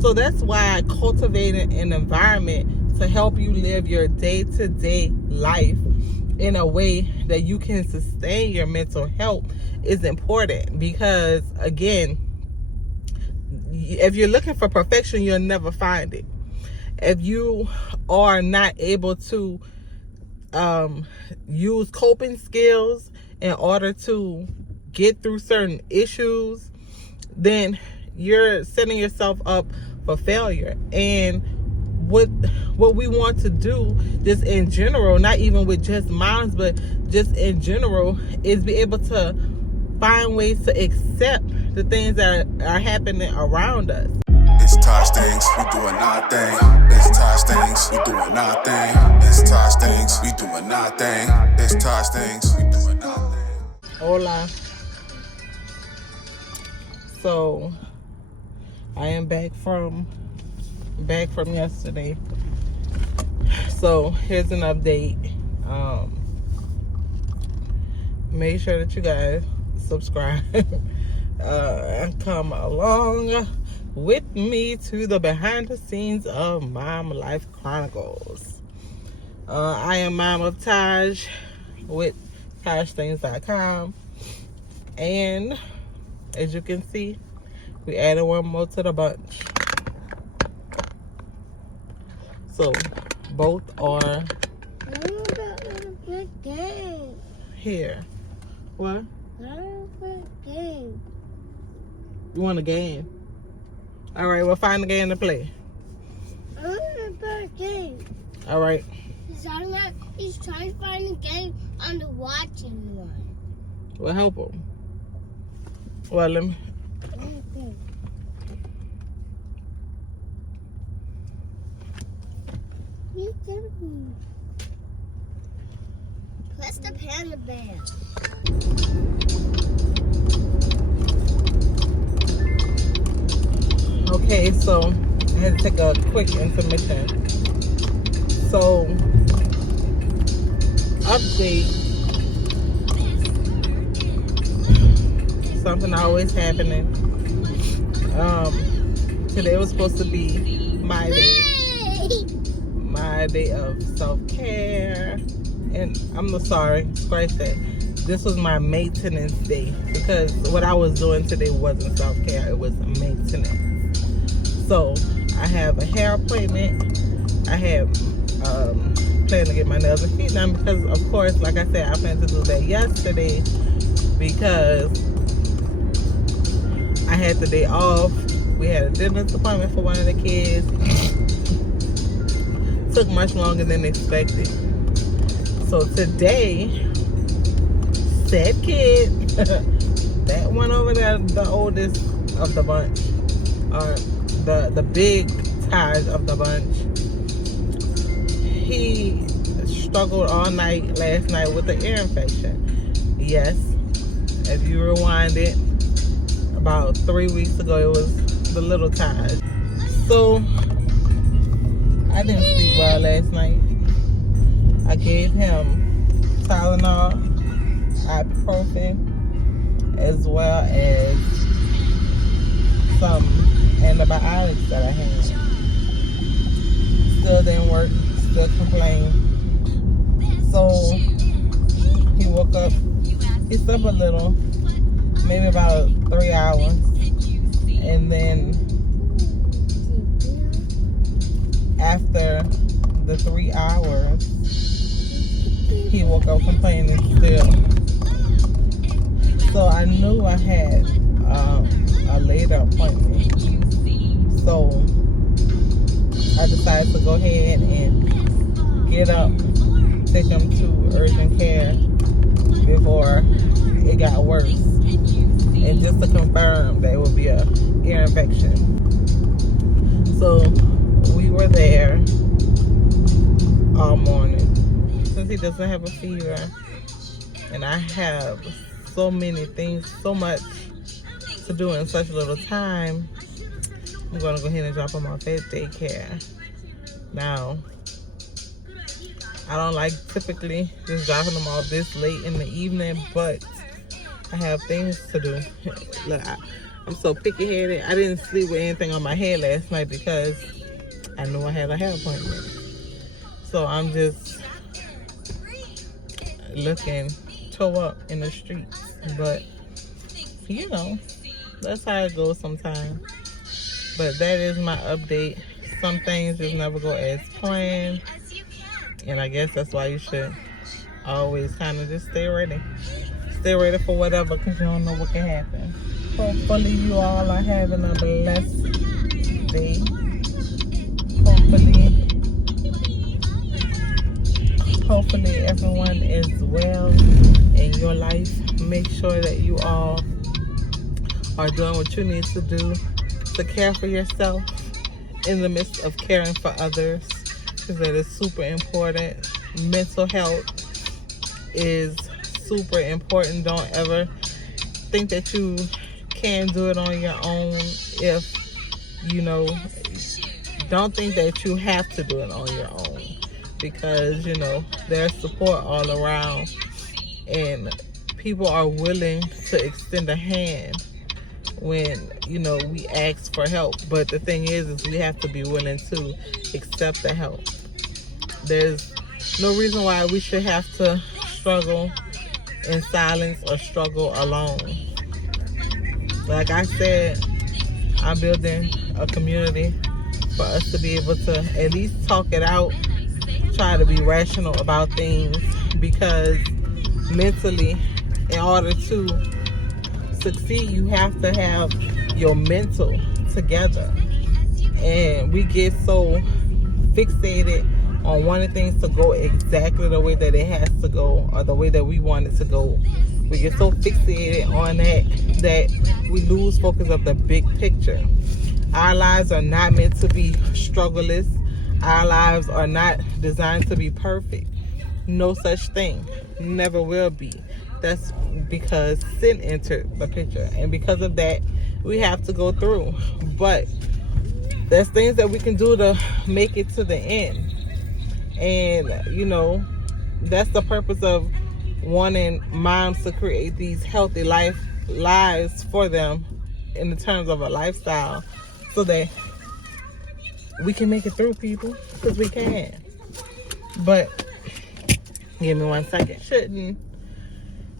So that's why I cultivated an environment to help you live your day-to-day life in a way that you can sustain your mental health is important. Because again, if you're looking for perfection, you'll never find it. If you are not able to use coping skills in order to get through certain issues, then you're setting yourself up for failure. And what we want to do, just in general, not even with just moms, but just in general, is be able to find ways to accept the things that are happening around us. It's Tosh things, we doing our thing. It's Tosh things, we doing our thing. It's Tosh things, we doing our thing. It's Tosh things, we doing our thing. Hola. So I am back from yesterday. So here's an update. Make sure that you guys subscribe and come along with me to the behind the scenes of Mom Life Chronicles. I am Mom of Taj with TajThings.com, and as you can see, we added one more to the bunch. So both are here. What? You want a game? All right, we'll find a game to play. All right. He's trying to find a game on the watching one. We'll help him. Well, let me. Press the panda bear. Okay, so I had to take a quick intermission. So, update. Something always happening. Today was supposed to be my day of self-care. And I'm sorry, scratch that. This was my maintenance day, because what I was doing today wasn't self-care, it was maintenance. So I have a hair appointment. I have plan to get my nails and feet done, because of course, like I said, I planned to do that yesterday because I had the day off. We had a dentist appointment for one of the kids. Took much longer than expected. So today, said kid, that one over there, the oldest of the bunch, or the big Taj of the bunch, he struggled all night last night with an ear infection. Yes, if you rewind it, about 3 weeks ago, it was the little Taj. So I didn't sleep well last night. I gave him Tylenol, ibuprofen, as well as some antibiotics that I had. Still didn't work, still complained. So he woke up, he slept a little, maybe about 3 hours, and then after the 3 hours, he woke up complaining still. So I knew I had a later appointment. So I decided to go ahead and get up, take him to urgent care before it got worse. And just to confirm that it would be a ear infection. So we were there all morning. Since he doesn't have a fever, and I have so many things, so much to do in such little time, I'm going to go ahead and drop him off at daycare. Now, I don't like typically just dropping them off this late in the evening, but I have things to do. Look, I'm so picky-headed. I didn't sleep with anything on my head last night because I knew I had a hair appointment. So I'm just looking toe up in the streets. But, you know, that's how it goes sometimes. But that is my update. Some things just never go as planned. And I guess that's why you should always kind of just stay ready. Stay ready for whatever, because you don't know what can happen. Hopefully you all are having a blessed day. Hopefully everyone is well in your life. Make sure that you all are doing what you need to do to care for yourself in the midst of caring for others, because that is super important. Mental health is super important. Don't ever think that you can do it on your own. If you know, don't think that you have to do it on your own, because you know there's support all around and people are willing to extend a hand when you know we ask for help. But the thing is we have to be willing to accept the help. There's no reason why we should have to struggle in silence or struggle alone. Like I said, I'm building a community for us to be able to at least talk it out, try to be rational about things, because mentally, in order to succeed, you have to have your mental together. And we get so fixated on wanting things to go exactly the way that it has to go, or the way that we want it to go. We get so fixated on that we lose focus of the big picture. Our lives are not meant to be struggleless. Our lives are not designed to be perfect. No such thing. Never will be. That's because sin entered the picture. And because of that, we have to go through. But there's things that we can do to make it to the end. And, you know, that's the purpose of wanting moms to create these healthy lives for them in the terms of a lifestyle, so that we can make it through, people, because we can. But give me 1 second. Shouldn't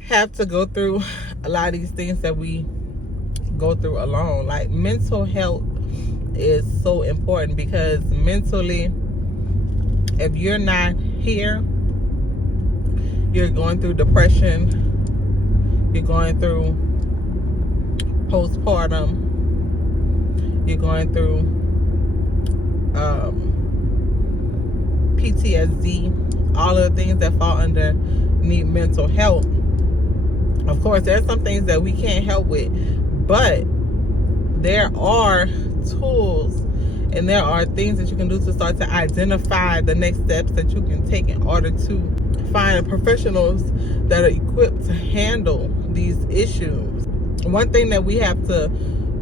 have to go through a lot of these things that we go through alone. Like, mental health is so important, because mentally, if you're not here, you're going through depression, you're going through postpartum, you're going through PTSD, all of the things that fall underneath mental health. Of course, there's some things that we can't help with, but there are tools and there are things that you can do to start to identify the next steps that you can take in order to find professionals that are equipped to handle these issues. One thing that we have to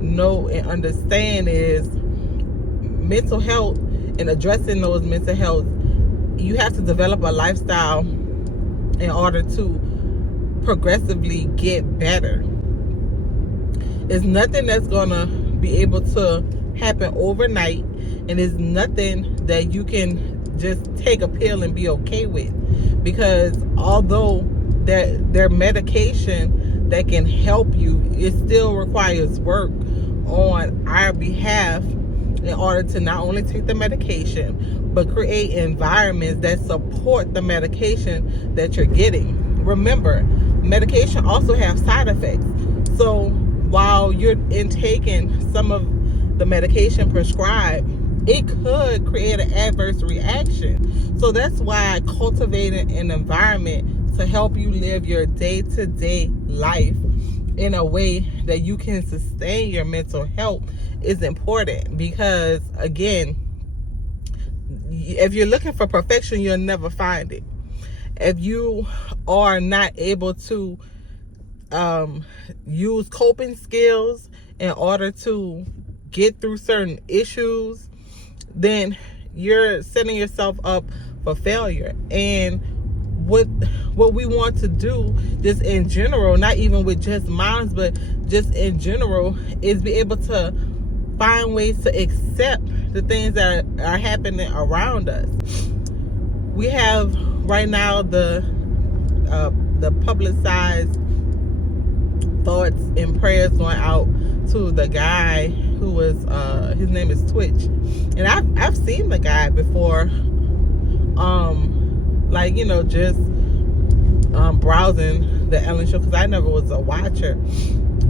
know and understand is mental health, and addressing those mental health, you have to develop a lifestyle in order to progressively get better. It's nothing that's gonna be able to happen overnight, and it's nothing that you can just take a pill and be okay with, because although there medication that can help you, it still requires work on our behalf in order to not only take the medication, but create environments that support the medication that you're getting. Remember, medication also has side effects. So while you're intaking some of the medication prescribed, it could create an adverse reaction. So that's why cultivating an environment to help you live your day-to-day life in a way that you can sustain your mental health is important. Because again, if you're looking for perfection, you'll never find it. If you are not able to use coping skills in order to get through certain issues, then you're setting yourself up for failure. And what what we want to do just in general, not even with just moms, but just in general, is be able to find ways to accept the things that are happening around us. We have right now the publicized thoughts and prayers going out to the guy who was his name is Twitch, and I've seen the guy before, like, you know, just browsing the Ellen show, because I never was a watcher,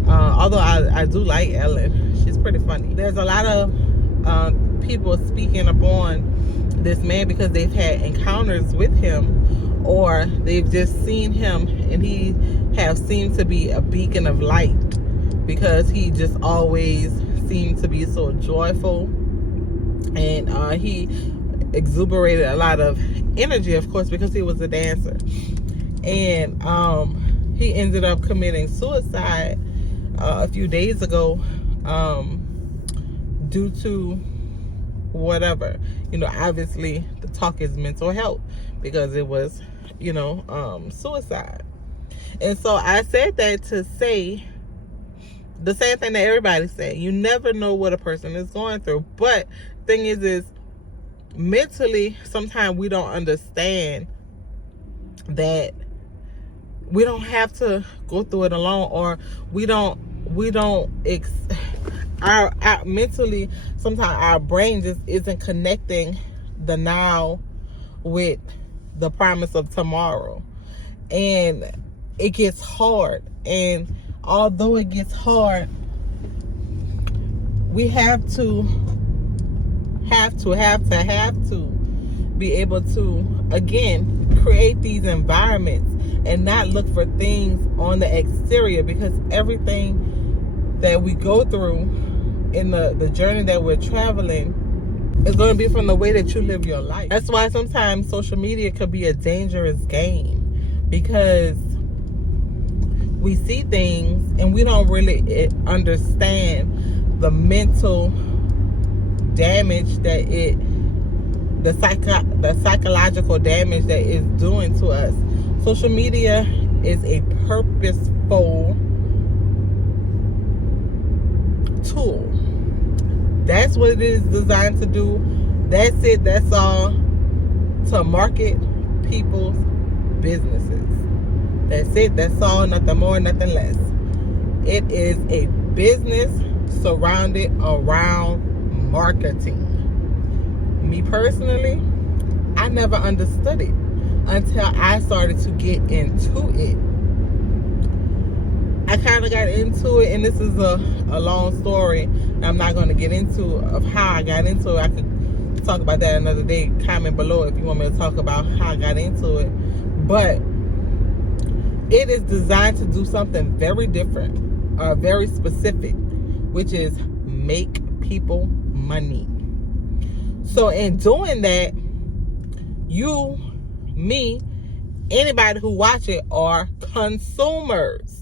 although I do like Ellen. She's pretty funny. There's a lot of people speaking upon this man because they've had encounters with him, or they've just seen him, and he have seemed to be a beacon of light, because he just always seemed to be so joyful, and he exuberated a lot of energy, of course, because he was a dancer. And he ended up committing suicide a few days ago, due to whatever, you know. Obviously the talk is mental health, because it was, you know, suicide. And so I said that to say the same thing that everybody's saying. You never know what a person is going through. But thing is mentally, sometimes we don't understand that we don't have to go through it alone, or our mentally, sometimes our brain just isn't connecting the now with the promise of tomorrow, and it gets hard. And although it gets hard, we have to be able to, again, create these environments and not look for things on the exterior, because everything that we go through in the journey that we're traveling is going to be from the way that you live your life. That's why sometimes social media could be a dangerous game, because we see things and we don't really understand the mental damage that the psychological damage that it's doing to us. Social media is a purposeful tool. That's what it is designed to do. That's it. That's all. To market people's businesses. That's it. That's all. Nothing more, nothing less. It is a business surrounded around marketing. Me personally, I never understood it until I started to get into it. I kind of got into it, and this is a long story. I'm not going to get into of how I got into it. I could talk about that another day. Comment below if you want me to talk about how I got into it. But it is designed to do something very different, very specific, which is make people money. So in doing that, you, me, anybody who watch it are consumers.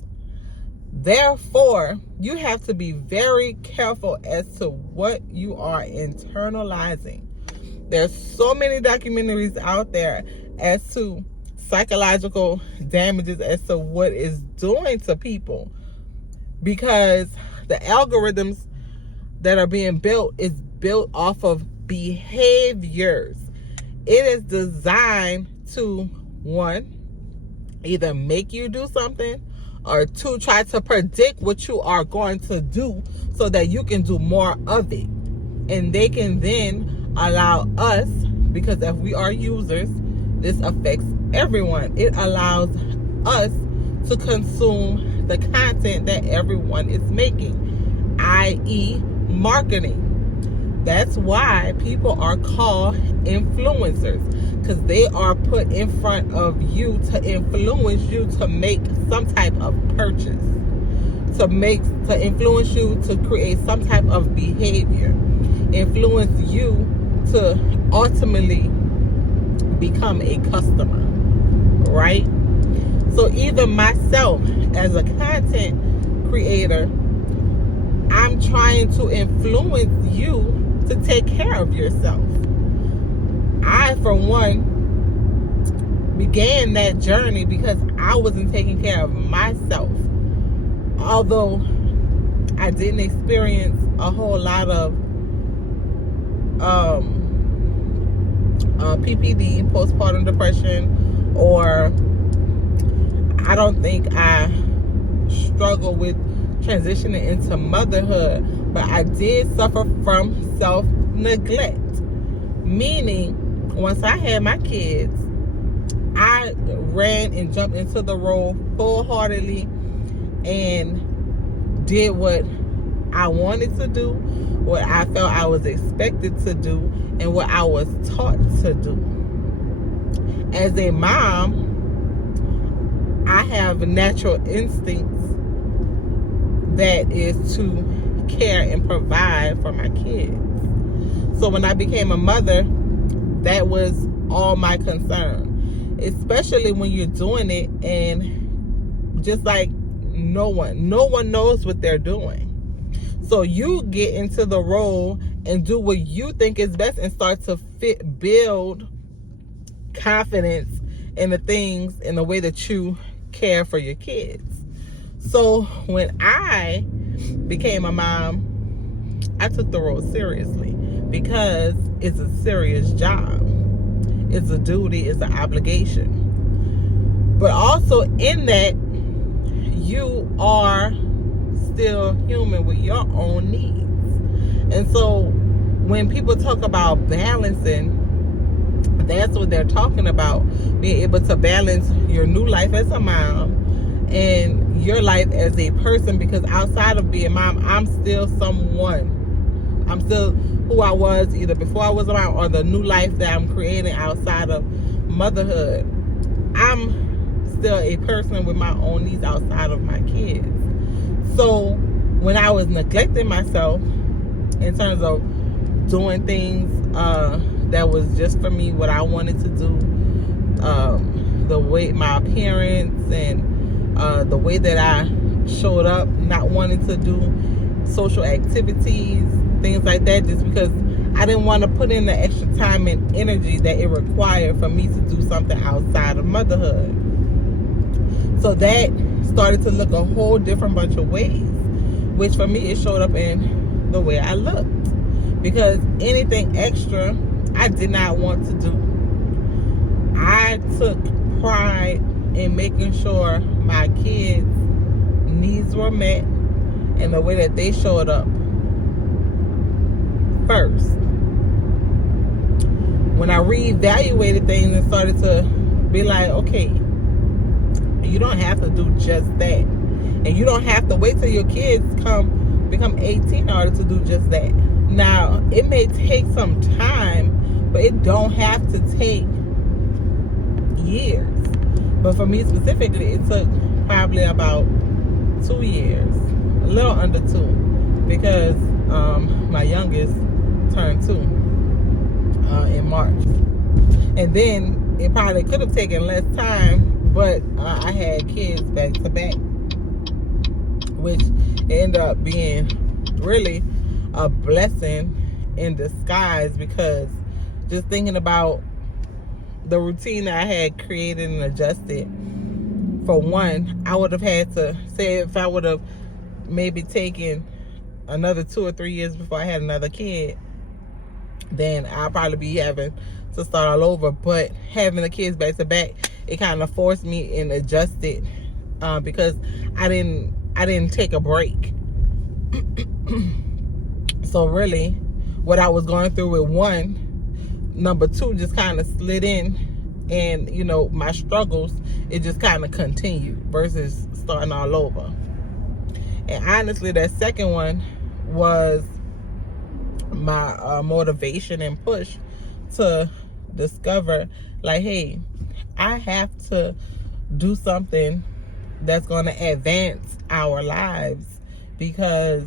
Therefore, you have to be very careful as to what you are internalizing. There's so many documentaries out there as to psychological damages, as to what it's doing to people, because the algorithms that are being built is built off of behaviors. It is designed to, one, either make you do something, or two, try to predict what you are going to do so that you can do more of it. And they can then allow us, because if we are users, this affects everyone. It allows us to consume the content that everyone is making, i.e. marketing. That's why people are called influencers, because they are put in front of you to influence you to make some type of purchase, to influence you to create some type of behavior, influence you to ultimately become a customer, right? So either myself as a content creator, I'm trying to influence you to take care of yourself. I, for one, began that journey because I wasn't taking care of myself. Although I didn't experience a whole lot of PPD, postpartum depression, or I don't think I struggle with transitioning into motherhood, but I did suffer from self-neglect. Meaning, once I had my kids, I ran and jumped into the role full-heartedly and did what I wanted to do, what I felt I was expected to do, and what I was taught to do. As a mom, I have natural instincts that is to care and provide for my kids. So when I became a mother, that was all my concern. Especially when you're doing it and just like no one knows what they're doing. So you get into the role and do what you think is best and start to build confidence in the things, in the way that you care for your kids. So when I became a mom, I took the role seriously because it's a serious job. It's a duty, it's an obligation. But also in that, you are still human with your own needs. And so when people talk about balancing, that's what they're talking about. Being able to balance your new life as a mom and your life as a person, because outside of being mom, I'm still someone. I'm still who I was either before I was a mom or the new life that I'm creating outside of motherhood. I'm still a person with my own needs outside of my kids. So when I was neglecting myself in terms of doing things that was just for me, what I wanted to do, the way my appearance and the way that I showed up, not wanting to do social activities, things like that, just because I didn't want to put in the extra time and energy that it required for me to do something outside of motherhood. So that started to look a whole different bunch of ways, which for me it showed up in the way I looked, because anything extra I did not want to do. I took pride in making sure my kids' needs were met and the way that they showed up first. When I reevaluated things and started to be like, okay, you don't have to do just that. And you don't have to wait till your kids become 18 in order to do just that. Now, it may take some time, but it don't have to take years. But for me specifically, it took probably about 2 years, a little under 2, because my youngest turned 2 in March. And then it probably could have taken less time, but I had kids back to back, which ended up being really a blessing in disguise, because just thinking about the routine that I had created and adjusted, for one, I would have had to say, if I would have maybe taken another 2 or 3 years before I had another kid, then I'll probably be having to start all over. But having the kids back to back, it kind of forced me and adjusted, because I didn't take a break. So really, what I was going through with one, number 2 just kind of slid in, and my struggles, it just kind of continued versus starting all over. And honestly, that second one was my motivation and push to discover, like, hey, I have to do something that's going to advance our lives, because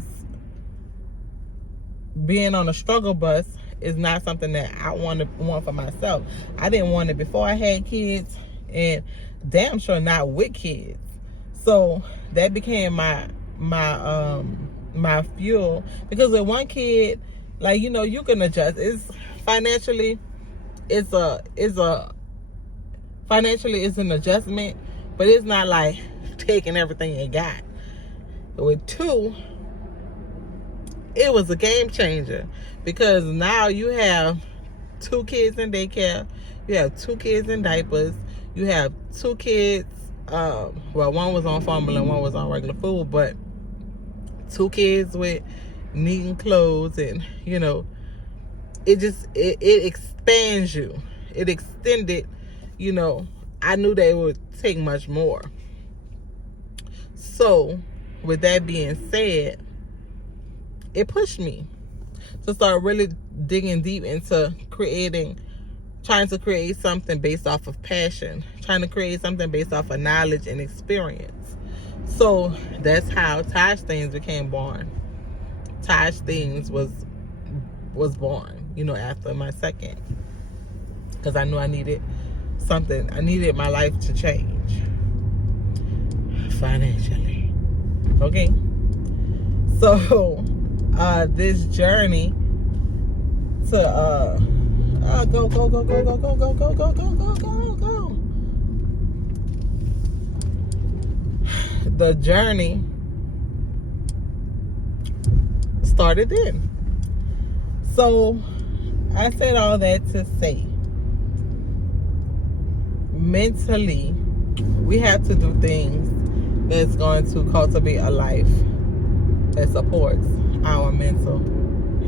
being on a struggle bus is not something that I want for myself. I didn't want it before I had kids, and damn sure not with kids. So that became my fuel, because with one kid, like, you can adjust. It's financially, it's a financially it's an adjustment, but it's not like taking everything you got. With 2, it was a game changer, because now you have 2 kids in daycare, you have 2 kids in diapers, you have 2 kids, well, one was on formula and one was on regular food, but 2 kids with needing clothes, and it expands you. It extended, I knew that it would take much more. So with that being said, it pushed me to start really digging deep into trying to create something based off of passion, trying to create something based off of knowledge and experience. So that's how Taj Things became born. Taj Things was born, after my second, because I knew I needed something. I needed my life to change financially. Okay, so this journey to go. The journey started then. So I said all that to say, mentally, we have to do things that's going to cultivate a life that supports our mental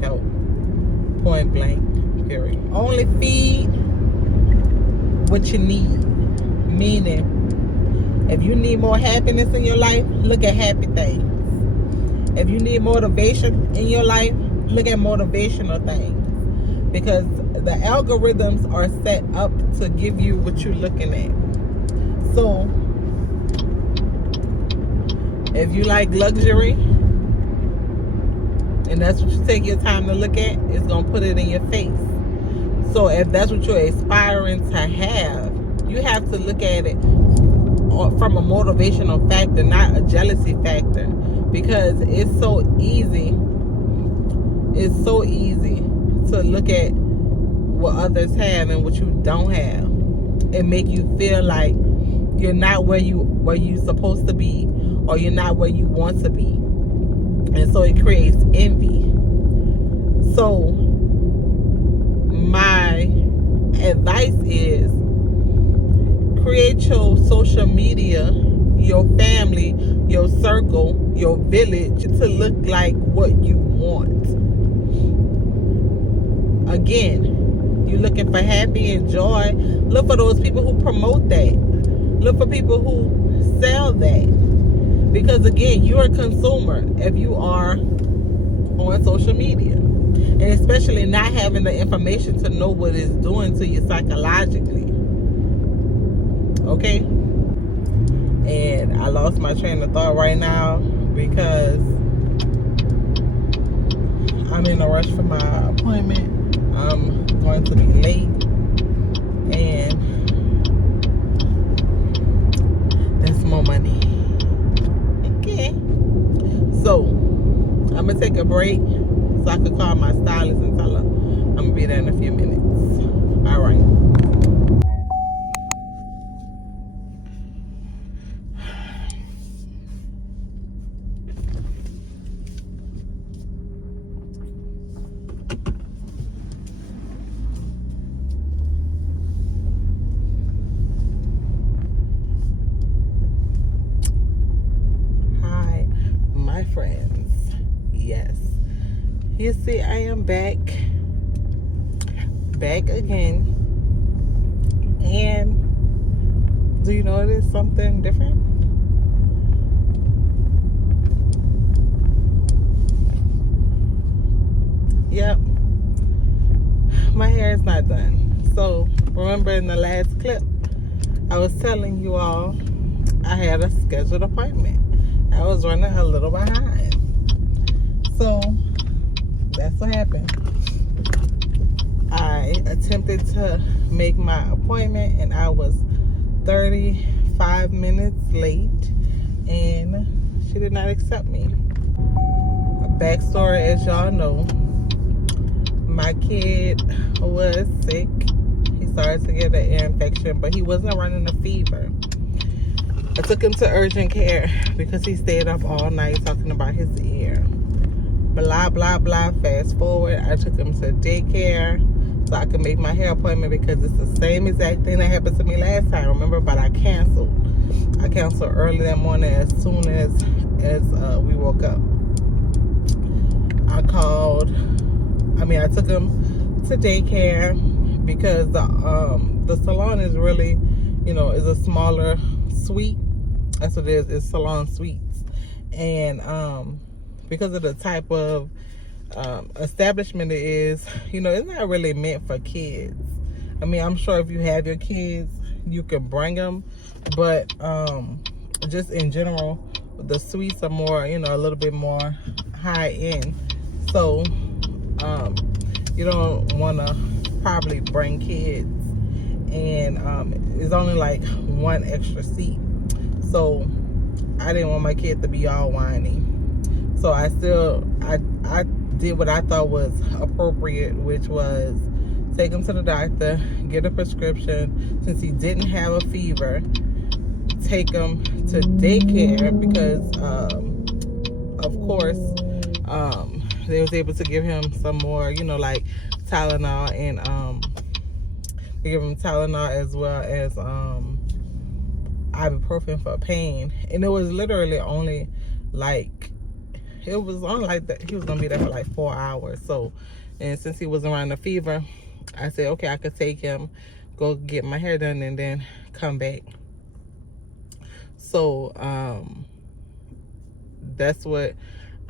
health. Point blank, period. Only feed what you need. Meaning, if you need more happiness in your life, look at happy things. If you need motivation in your life, look at motivational things. Because the algorithms are set up to give you what you're looking at. So, if you like luxury, and that's what you take your time to look at, it's going to put it in your face. So if that's what you're aspiring to have, you have to look at it from a motivational factor, not a jealousy factor. Because it's so easy to look at what others have and what you don't have, and make you feel like you're not where you're supposed to be, or you're not where you want to be. And so it creates envy. So my advice is, create your social media, your family, your circle, your village to look like what you want. Again, you're looking for happy and joy, look for those people who promote that. Look for people who sell that. Because again, you're a consumer if you are on social media. And especially not having the information to know what it's doing to you psychologically. Okay? And I lost my train of thought right now because I'm in a rush for my appointment. I'm going to be late. And that's more money. Okay. So, I'm going to take a break so I can call my stylist and tell her I'm going to be there in a few minutes. All right. Friends, yes, you see, I am back again, and do you notice something different? Yep, my hair is not done. So remember in the last clip I was telling you all I had a scheduled appointment. I was running a little behind. So that's what happened. I attempted to make my appointment and I was 35 minutes late and she did not accept me. A backstory, as y'all know, my kid was sick. He started to get an ear infection, but he wasn't running a fever. I took him to urgent care because he stayed up all night talking about his ear. Blah, blah, blah. Fast forward, I took him to daycare so I could make my hair appointment because it's the same exact thing that happened to me last time, remember? But I canceled. I canceled early that morning as soon as we woke up. I took him to daycare because the salon is really, is a smaller suite. That's what it is. It's salon suites. And because of the type of establishment it is, it's not really meant for kids. I'm sure if you have your kids, you can bring them. But just in general, the suites are more, a little bit more high end. So you don't want to probably bring kids. And it's only like one extra seat. So I didn't want my kid to be all whiny. So I did what I thought was appropriate, which was take him to the doctor, get a prescription. Since he didn't have a fever, take him to daycare because, of course, they was able to give him some more, like Tylenol, and they give him Tylenol as well as ibuprofen for pain. And it was literally only like, he was gonna be there for like 4 hours. So, and since he was around the fever, I said, okay, I could take him, go get my hair done, and then come back. So that's what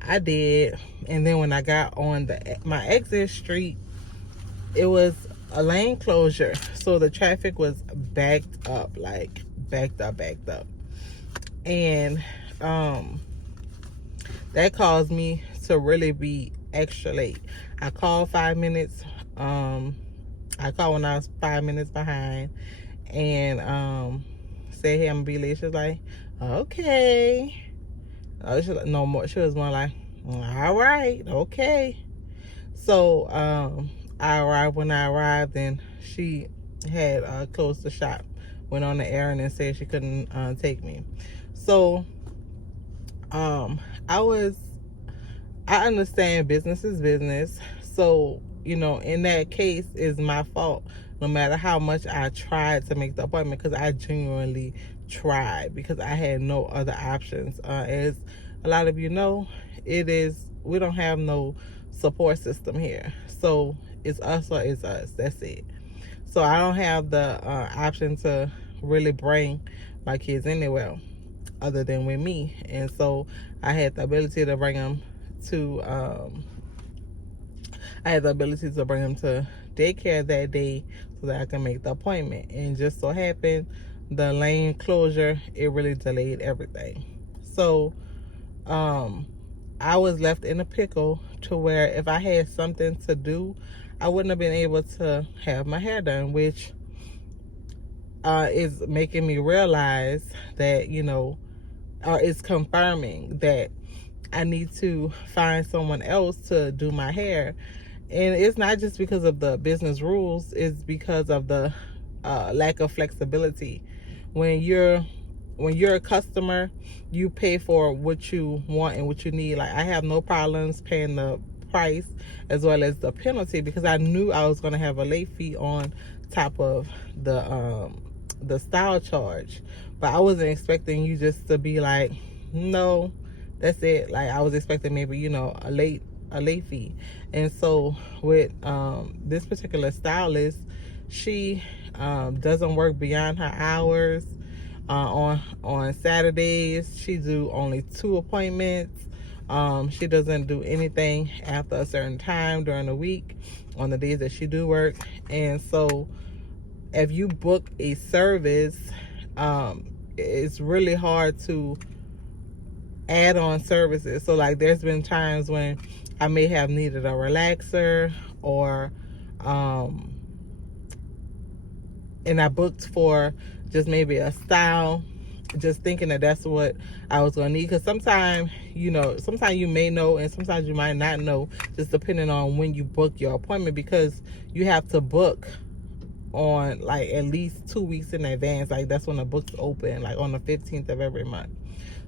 I did. And then when I got on my exit street, it was a lane closure, so the traffic was backed up, and that caused me to really be extra late. I called 5 minutes. I called when I was 5 minutes behind, and said, hey, I'm gonna be late. She was like, okay. She was more like, all right, okay. So I arrived when I arrived, and she had closed the shop, went on the errand, and said she couldn't take me. So I understand business is business. So, in that case, it's my fault, no matter how much I tried to make the appointment, because I genuinely tried, because I had no other options. As a lot of you know, we don't have no support system here. So it's us or it's us. That's it. So I don't have the option to really bring my kids anywhere other than with me. And so I had the ability to bring them to daycare that day so that I can make the appointment. And just so happened, the lane closure, it really delayed everything. So I was left in a pickle to where if I had something to do, I wouldn't have been able to have my hair done, which is making me realize that, it's confirming that I need to find someone else to do my hair. And it's not just because of the business rules, it's because of the lack of flexibility. When you're a customer, you pay for what you want and what you need. Like, I have no problems paying the price as well as the penalty, because I knew I was going to have a late fee on top of the style charge. But I wasn't expecting you just to be like, no, that's it. Like, I was expecting maybe, a late fee. And so with this particular stylist, she doesn't work beyond her hours. On Saturdays, she do only 2 appointments. She doesn't do anything after a certain time during the week on the days that she do work. And so if you book a service, it's really hard to add on services. So like, there's been times when I may have needed a relaxer, or and I booked for just maybe a style, just thinking that that's what I was gonna need. Because sometimes you may know, and sometimes you might not know, just depending on when you book your appointment, because you have to book on like at least 2 weeks in advance. Like that's when the books open, like on the 15th of every month.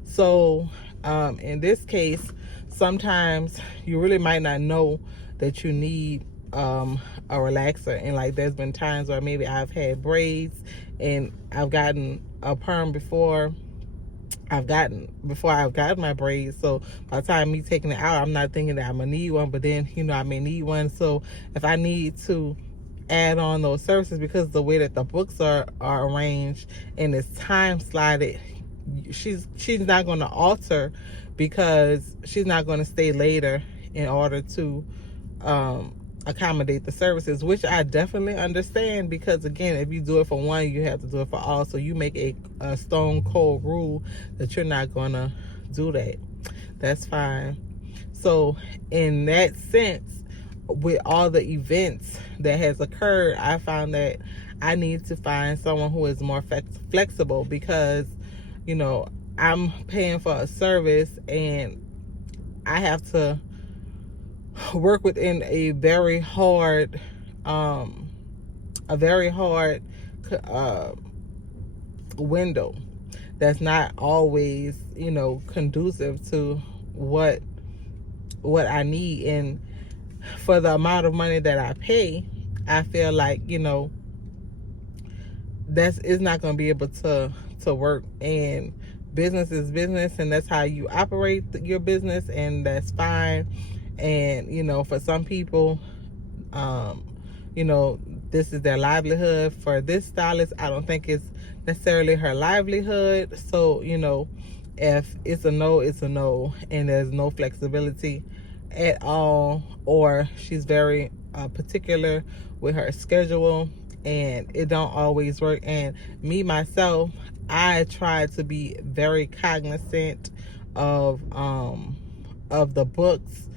So in this case, sometimes you really might not know that you need a relaxer. And like there's been times where maybe I've had braids and I've gotten a perm before I've gotten my braids. So by the time me taking it out, I'm not thinking that I'm gonna need one, but then I may need one. So if I need to add on those services, because the way that the books are arranged and it's time slotted, she's not going to alter, because she's not going to stay later in order to accommodate the services, which I definitely understand, because again, if you do it for one, you have to do it for all. So you make a stone cold rule that you're not going to do that. That's fine. So in that sense, with all the events that has occurred, I found that I need to find someone who is more flexible, because I'm paying for a service and I have to work within a very hard window that's not always conducive to what I need. And for the amount of money that I pay, I feel like it's not going to be able to work. And business is business, and that's how you operate your business, and that's fine. And for some people, this is their livelihood. For this stylist, I don't think it's necessarily her livelihood. So if it's a no, it's a no, and there's no flexibility at all, or she's very particular with her schedule and it don't always work. And me myself, I try to be very cognizant of the books.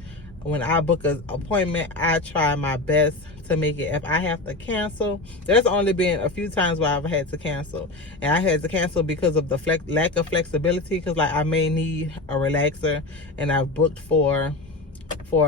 When I book an appointment, I try my best to make it. If I have to cancel, there's only been a few times where I've had to cancel, and I had to cancel because of the lack of flexibility, because like I may need a relaxer and I've booked for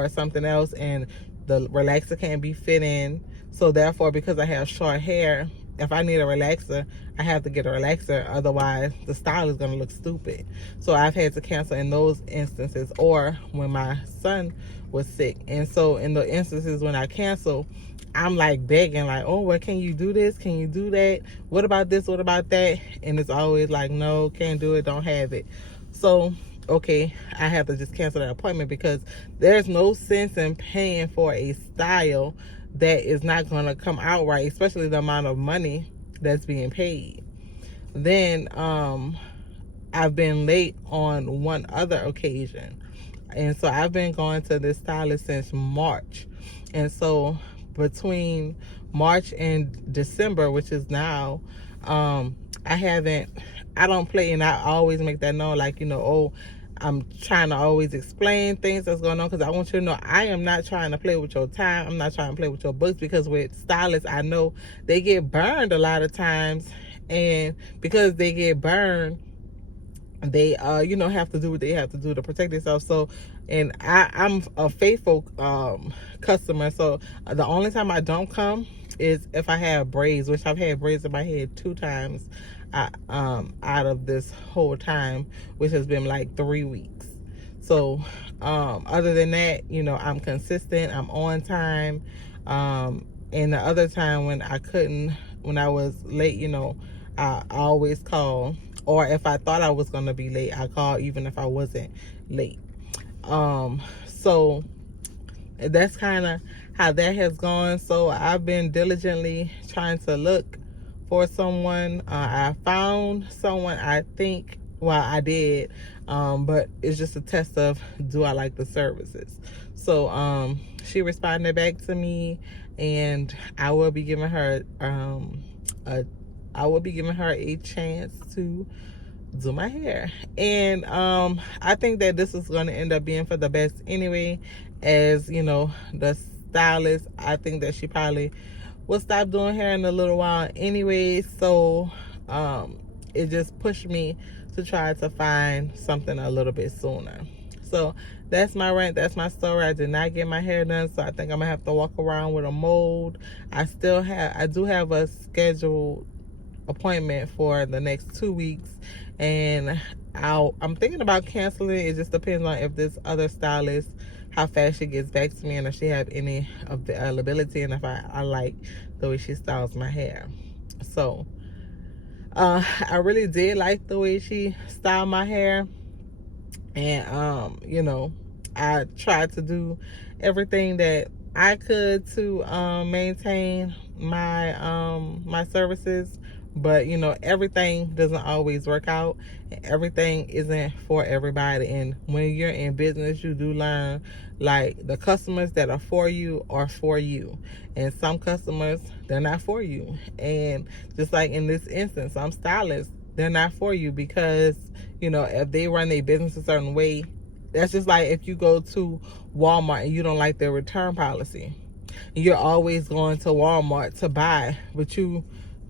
something else and the relaxer can't be fit in. So therefore, because I have short hair, if I need a relaxer, I have to get a relaxer, otherwise the style is going to look stupid. So I've had to cancel in those instances, or when my son was sick. And so in the instances when I cancel, I'm like begging, like, oh, well, can you do this? Can you do that? What about this? What about that? And it's always like, no, can't do it, don't have it. So okay, I have to just cancel that appointment, because there's no sense in paying for a style that is not going to come out right, especially the amount of money that's being paid. Then I've been late on one other occasion, and so I've been going to this stylist since March. And so between March and December, which is now, I don't play, and I always make that known, like, oh, I'm trying to always explain things that's going on, because I want you to know I am not trying to play with your time. I'm not trying to play with your books, because with stylists, I know they get burned a lot of times, and because they get burned, they have to do what they have to do to protect themselves. So, and I'm a faithful customer, so the only time I don't come is if I have braids, which I've had braids in my head 2 times out of this whole time, which has been like 3 weeks. So other than that, I'm consistent, I'm on time. And the other time when I was late, I always call, or if I thought I was going to be late, I call even if I wasn't late. So that's kind of how that has gone. So I've been diligently trying to look for someone. I found someone, I think. Well, I did, but it's just a test of, do I like the services? So she responded back to me, and I will be giving her a chance to do my hair. And I think that this is going to end up being for the best anyway, as the stylist, I think that she probably will stop doing hair in a little while anyway. So it just pushed me to try to find something a little bit sooner. So that's my rant. That's my story. I did not get my hair done, so I think I'm gonna have to walk around with a mold. I do have a scheduled appointment for the next 2 weeks, and I'm thinking about canceling. It just depends on if this other stylist, how fast she gets back to me, and if she have any availability, and if I like the way she styles my hair. So I really did like the way she styled my hair, and I tried to do everything that I could to maintain my services, but everything doesn't always work out, and everything isn't for everybody. And when you're in business, you do learn, like, the customers that are for you are for you, and some customers, they're not for you. And just like in this instance, some stylists, they're not for you, because if they run their business a certain way. That's just like if you go to Walmart and you don't like their return policy. You're always going to Walmart to buy, but you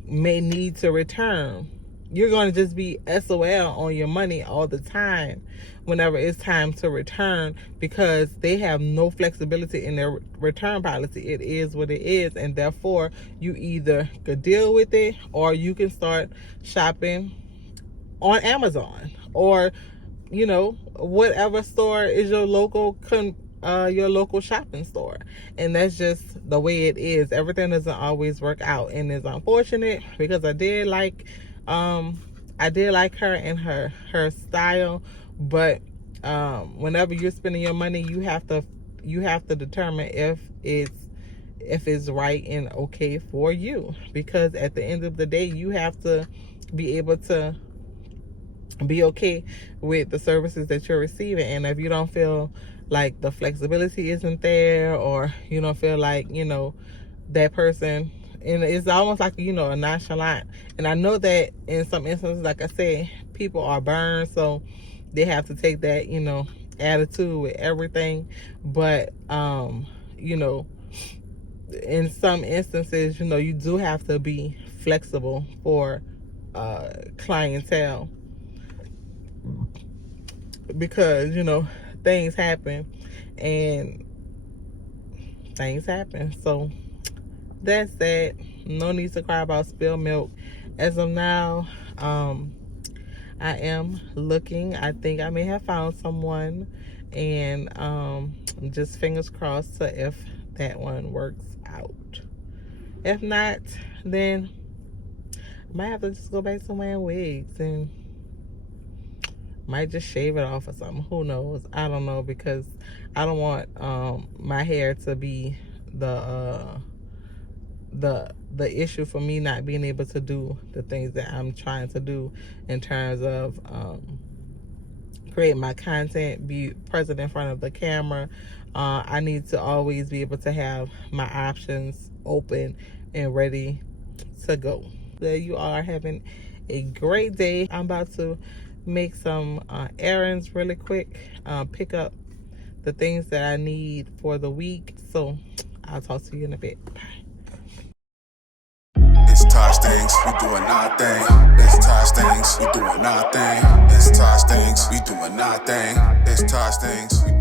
may need to return. You're going to just be SOL on your money all the time whenever it's time to return, because they have no flexibility in their return policy. It is what it is, and therefore you either could deal with it, or you can start shopping on Amazon, or whatever store is your local shopping store. And that's just the way it is. Everything doesn't always work out, and it's unfortunate, because I did like her and her style, but whenever you're spending your money, you have to determine if it's right and okay for you, because at the end of the day, you have to be able to be okay with the services that you're receiving. And if you don't feel like the flexibility isn't there, or you don't feel like that person, and it's almost like a nonchalant. And I know that in some instances, like I said, people are burned, so they have to take that attitude with everything. But in some instances, you do have to be flexible for clientele, because things happen, and things happen. So that's that. No need to cry about spilled milk. As of now, I am looking. I think I may have found someone, and just fingers crossed to if that one works out. If not, then I might have to just go back to wearing wigs, and might just shave it off or something. Who knows? I don't know, because I don't want my hair to be the issue for me not being able to do the things that I'm trying to do in terms of create my content, be present in front of the camera. I need to always be able to have my options open and ready to go. There you are, having a great day. I'm about to make some errands really quick, pick up the things that I need for the week. So I'll talk to you in a bit. Bye. It's Tosh things, we doing our thing. It's Tosh things, we doing our thing. It's Tosh things, we doing our thing. It's Tosh things, we